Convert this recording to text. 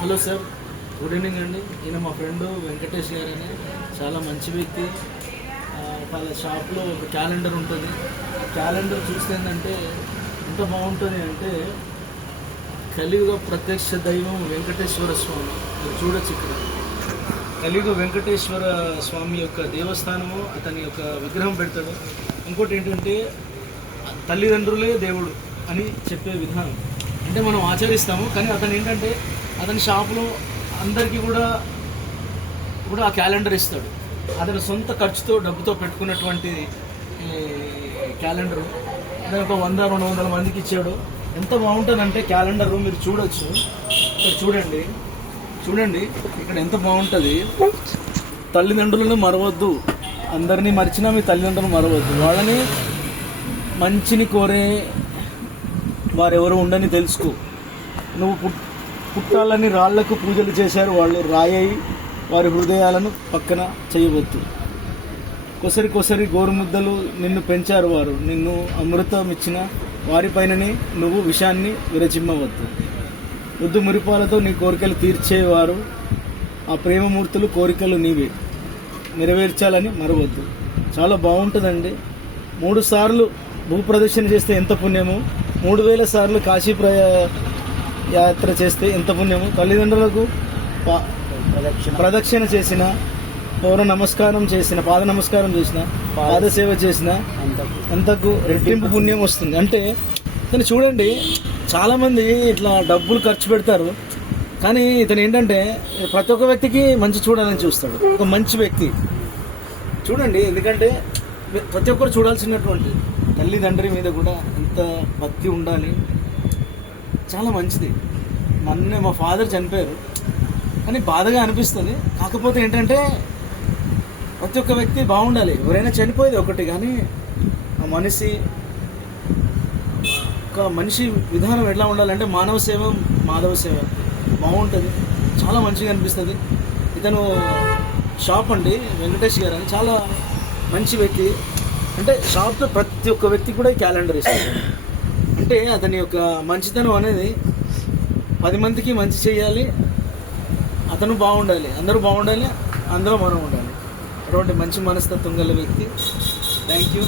Hello sir, good evening అండి. ఈయన మా ఫ్రెండ్ వెంకటేష్ గారని, చాలా మంచి వ్యక్తి. వాళ్ళ షాప్లో ఒక క్యాలెండర్ ఉంటుంది. క్యాలెండర్ చూస్తే ఏంటంటే ఎంత బాగుంటుంది అంటే, కలియుగ ప్రత్యక్ష దైవం వెంకటేశ్వర స్వామి. మీరు చూడొచ్చు ఇక్కడ కలియుగ వెంకటేశ్వర స్వామి యొక్క దేవస్థానము, అతని యొక్క విగ్రహం పెడతాడు. ఇంకోటి ఏంటంటే తల్లిదండ్రులే దేవుడు అని చెప్పే విధానం అంటే మనం ఆచరిస్తాము. కానీ అతను ఏంటంటే అతని షాపులో అందరికీ కూడా ఆ క్యాలెండర్ ఇస్తాడు. అతని సొంత ఖర్చుతో డబ్బుతో పెట్టుకున్నటువంటి క్యాలెండరు అతను ఒక 100-200 మందికి ఇచ్చాడు. ఎంత బాగుంటుందంటే క్యాలెండరు మీరు చూడొచ్చు. ఇక్కడ చూడండి ఇక్కడ ఎంత బాగుంటుంది. తల్లిదండ్రులను మరవద్దు, అందరినీ మరిచినా మీ తల్లిదండ్రులను మరవద్దు. వాళ్ళని మంచిని కోరే వారెవరు ఉండని తెలుసుకో. నువ్వు పుట్టాలని రాళ్లకు పూజలు చేశారు వాళ్ళు, రాయి వారి హృదయాలను పక్కన చేయవద్దు. కొసరి గోరుముద్దలు నిన్ను పెంచారు వారు, నిన్ను అమృతం ఇచ్చిన వారిపైననే నువ్వు విషాన్ని విరచిమ్మవద్దు. ముద్దు మురిపాలతో నీ కోరికలు తీర్చేవారు ఆ ప్రేమమూర్తులు, కోరికలు నీవే నెరవేర్చాలని మరవద్దు. చాలా బాగుంటుందండి. 3 సార్లు భూప్రదక్షిణ చేస్తే ఎంత పుణ్యము, 3000 సార్లు కాశీ యాత్ర చేస్తే ఎంత పుణ్యము, తల్లిదండ్రులకు ప్రదక్షిణ చేసిన, పౌర నమస్కారం చేసిన, పాద నమస్కారం చేసిన, పాదసేవ చేసిన అంతకు రెట్టింపు పుణ్యం వస్తుంది. అంటే ఇతను చూడండి, చాలామంది ఇట్లా డబ్బులు ఖర్చు పెడతారు, కానీ ఇతను ఏంటంటే ప్రతి ఒక్క వ్యక్తికి మంచి చూడాలని చూస్తాడు. ఒక మంచి వ్యక్తి చూడండి, ఎందుకంటే ప్రతి ఒక్కరు చూడాల్సినటువంటి తల్లిదండ్రి మీద కూడా ఎంత భక్తి ఉండాలి. చాలా మంచిది. మొన్నే మా ఫాదర్ చనిపోయారు, కానీ బాధగా అనిపిస్తుంది. కాకపోతే ఏంటంటే ప్రతి ఒక్క వ్యక్తి బాగుండాలి. ఎవరైనా చనిపోయేది ఒకటి, కానీ ఆ మనిషి విధానం ఎట్లా ఉండాలంటే మానవ సేవ, మాధవ సేవ బాగుంటుంది. చాలా మంచిగా అనిపిస్తుంది. ఇతను షాప్ అండి వెంకటేష్ గారు అని, చాలా మంచి వ్యక్తి. అంటే షాప్లో ప్రతి ఒక్క వ్యక్తి కూడా క్యాలెండర్ ఇస్తారు. అంటే అతని యొక్క మంచితనం అనేది 10 మందికి మంచి చేయాలి, అతను బాగుండాలి, అందరూ బాగుండాలి, అందులో మనం ఉండాలి. అటువంటి మంచి మనస్తత్వం గల వ్యక్తి. Thank you.